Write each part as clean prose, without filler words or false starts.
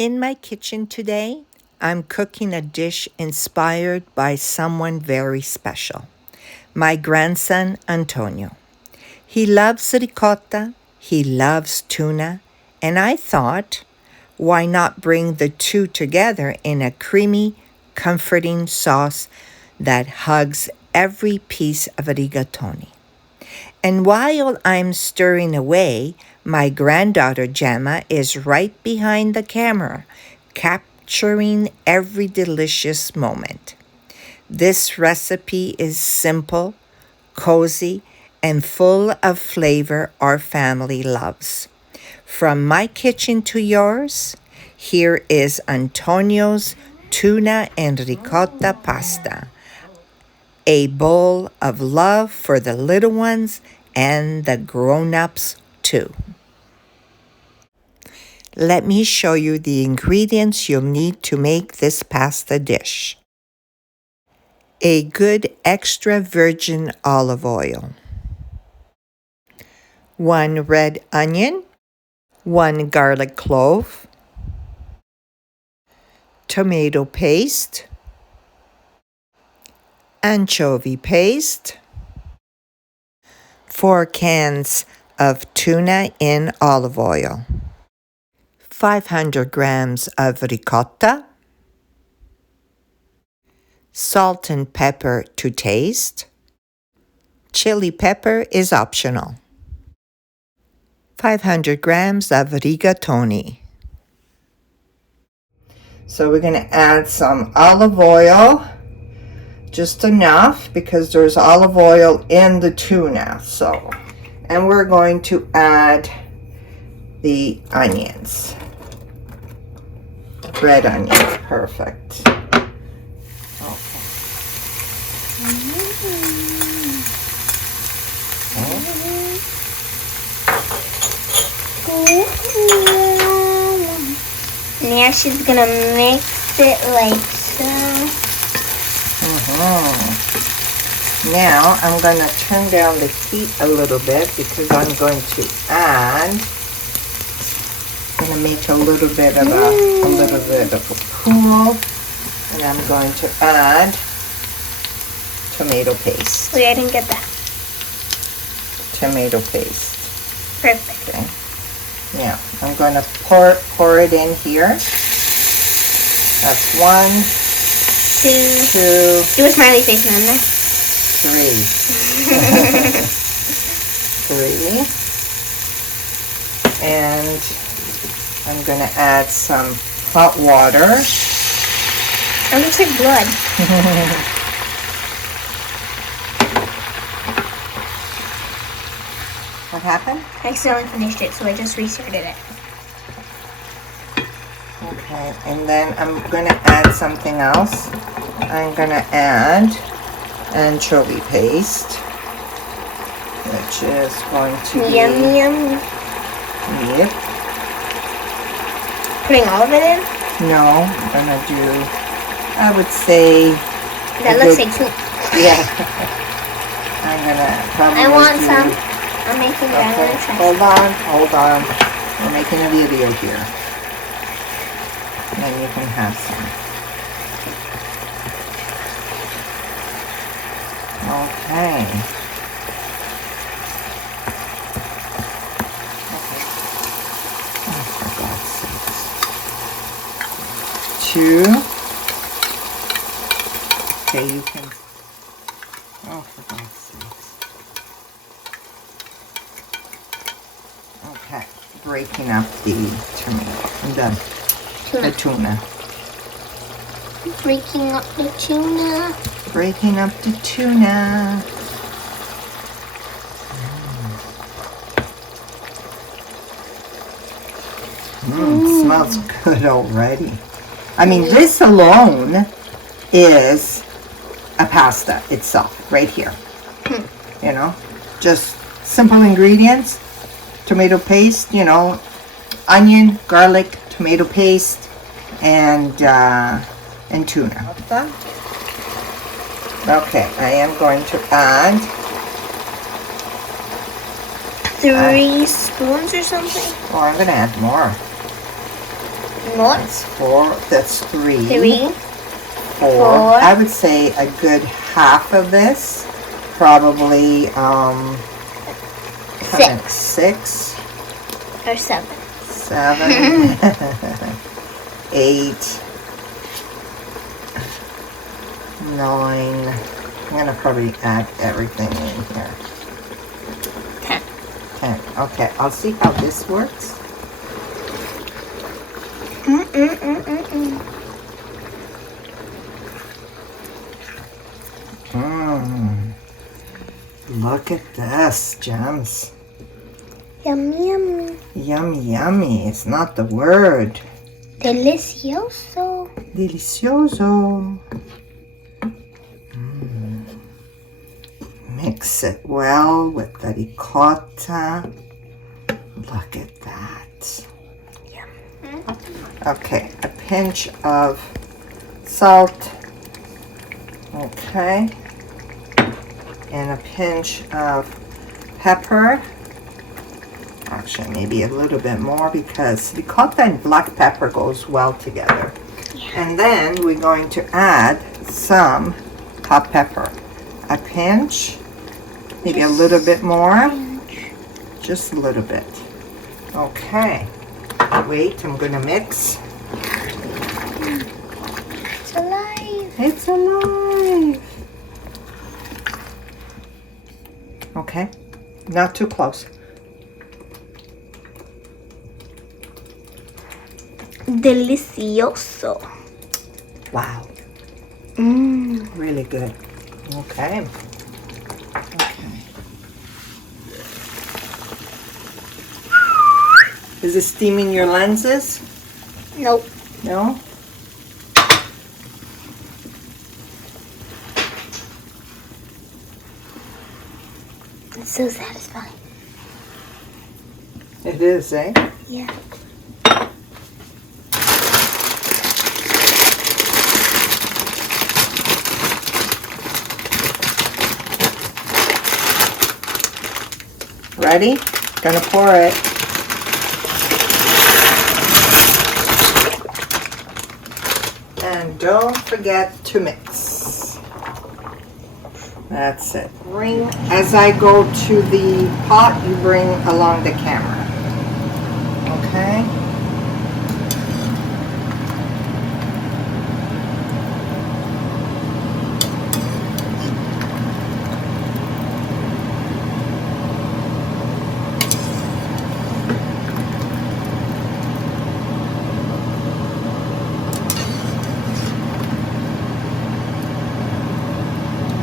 In my kitchen today, I'm cooking a dish inspired by someone very special, my grandson Antonio. He loves ricotta, he loves tuna, and I thought, why not bring the two together in a creamy, comforting sauce that hugs every piece of rigatoni. And while I'm stirring away, my granddaughter Gemma is right behind the camera, capturing every delicious moment. This recipe is simple, cozy, and full of flavor our family loves. From my kitchen to yours, here is Antonio's tuna and ricotta pasta, a bowl of love for the little ones and the grown-ups too. Let me show you the ingredients you'll need to make this pasta dish. A good extra virgin olive oil, 1 red onion, 1 garlic clove, tomato paste, anchovy paste, 4 cans of tuna in olive oil, 500 grams of ricotta, salt and pepper to taste. Chili pepper is optional. 500 grams of rigatoni. So we're going to add some olive oil, just enough because there's olive oil in the tuna. And we're going to add the onions. Red onions, perfect. Now she's gonna mix it like so. Now I'm gonna turn down the heat a little bit because I'm going to add. I'm gonna make a little bit of a pool, and I'm going to add tomato paste. Wait, I didn't get that. Tomato paste. Perfect. Okay. Now I'm going to pour it in here. That's 1, 2. Do a smiley face on there. 3. And I'm going to add some hot water. It looks like blood. What happened? I accidentally finished it, so I just restarted it. Okay, and then I'm going to add something else. I'm going to add anchovy paste, which is going to be... Yum. Yep. Putting all of it in? No, I'm going to do, I would say... That looks like soup. Yeah. I'm going to probably I want some. I'm making that. Okay, hold on. We're making a video here. And then you can have some. Okay. Oh, for God's sakes. 2. Okay, you can. Oh, for God's sakes. Okay, breaking up the tomato. I'm done. The tuna. Breaking up the tuna. Breaking up the tuna. Smells good already. I mean, this alone is a pasta itself, right here. You know, just simple ingredients. Tomato paste, you know, onion, garlic, tomato paste, and tuna. Okay, I am going to add 3 spoons or something. Oh, I'm going to add more. More? That's 4. That's 3. 3. 4. I would say a good half of this. Probably 6. 6. Or 7. 7. 8. 9. I'm going to probably add everything in here. 10. 10. Okay, I'll see how this works. Look at this, Gems. Yummy, yummy. Yummy, yummy. It's not the word. Delicioso. Delicioso. Mix it well with the ricotta. Look at that. Yum. Okay, a pinch of salt. Okay. And a pinch of pepper. Actually, maybe a little bit more because ricotta and black pepper goes well together. Yeah. And then we're going to add some hot pepper. A pinch, maybe a little bit more. Just a little bit. Okay. Wait, I'm going to mix. It's alive. It's alive. Okay. Not too close. Delicioso. Wow. Really good. Okay. Is it steaming your lenses? Nope. No? It's so satisfying. It is, eh? Yeah. Ready? Gonna pour it. And don't forget to mix. That's it. Bring, as I go to the pot, you bring along the camera. Okay?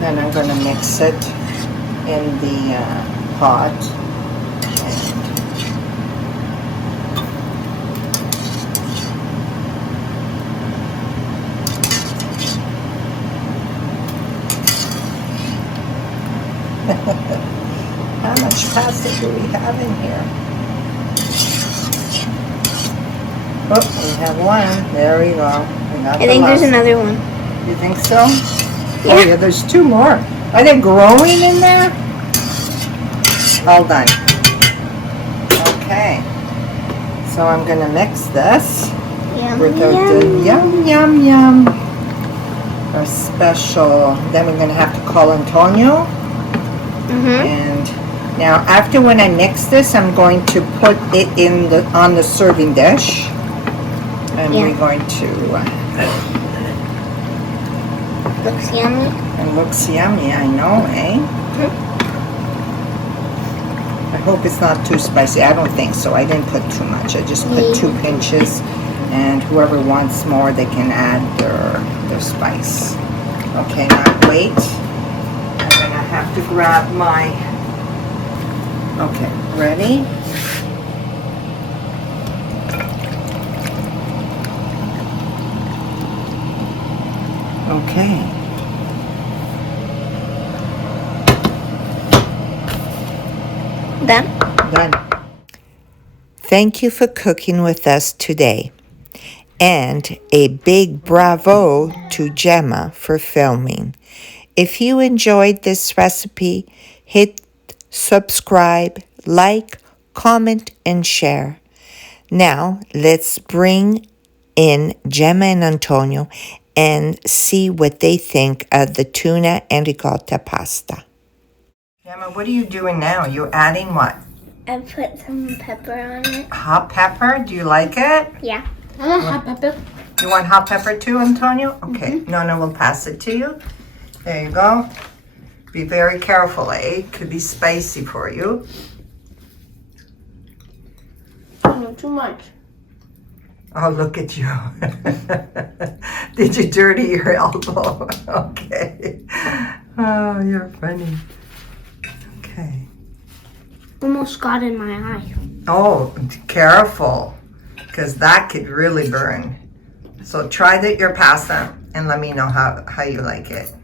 Then I'm going to mix it in the pot. How much pasta do we have in here? Oh, we have one. There we go. We got I think there's another one. You think so? Yeah. Oh yeah, there's 2 more. Are they growing in there? All done. Okay. So I'm gonna mix this Yum, with our yum. yum, yum. Our special. Then we're gonna have to call Antonio. And now after when I mix this, I'm going to put it in the on the serving dish. And we're going to Looks yummy. it looks yummy, I know, eh? I hope it's not too spicy. I don't think so. I didn't put too much. I just put 2 pinches, and whoever wants more, they can add their spice. Okay, now wait. I'm gonna have to grab my. Okay, ready? Okay. Done? Done. Thank you for cooking with us today. And a big bravo to Gemma for filming. If you enjoyed this recipe, hit subscribe, like, comment, and share. Now, let's bring in Gemma and Antonio and see what they think of the tuna and ricotta pasta. Gemma, what are you doing now? You're adding what? I put some pepper on it. Hot pepper? Do you like it? Yeah. I want hot pepper. You want hot pepper too, Antonio? Okay. Nona will pass it to you. There you go. Be very careful, eh? It could be spicy for you. No, too much. Oh, look at you. Did you dirty your elbow? Okay. Oh, you're funny. Okay. Almost got in my eye. Oh, careful, because that could really burn. So try your pasta and let me know how you like it.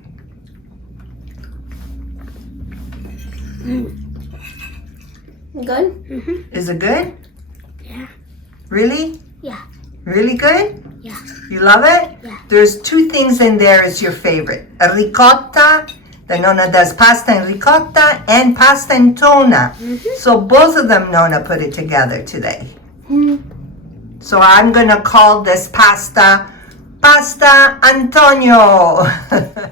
Good? Is it good? Yeah. Really? Yeah. Really good? Yeah. You love it? Yeah. There's two things in there is your favorite. A ricotta, the Nona does pasta and ricotta, and pasta and tuna. So both of them Nona put it together today. So I'm gonna call this pasta Antonio.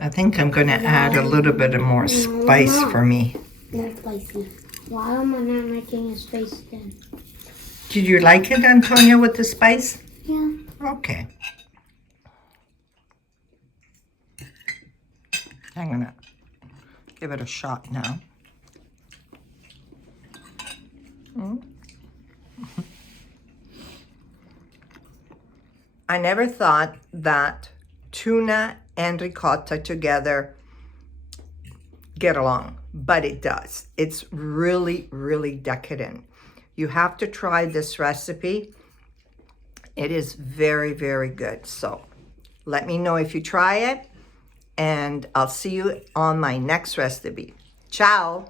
I think I'm gonna add a little bit of more spice for me. Not spicy. Why am I not making a space then? Did you like it, Antonio, with the spice? Yeah. Okay. I'm gonna give it a shot now. I never thought that tuna and ricotta together get along, but it does. It's really, really decadent. You have to try this recipe. It is very, very good. So let me know if you try it, and I'll see you on my next recipe. Ciao.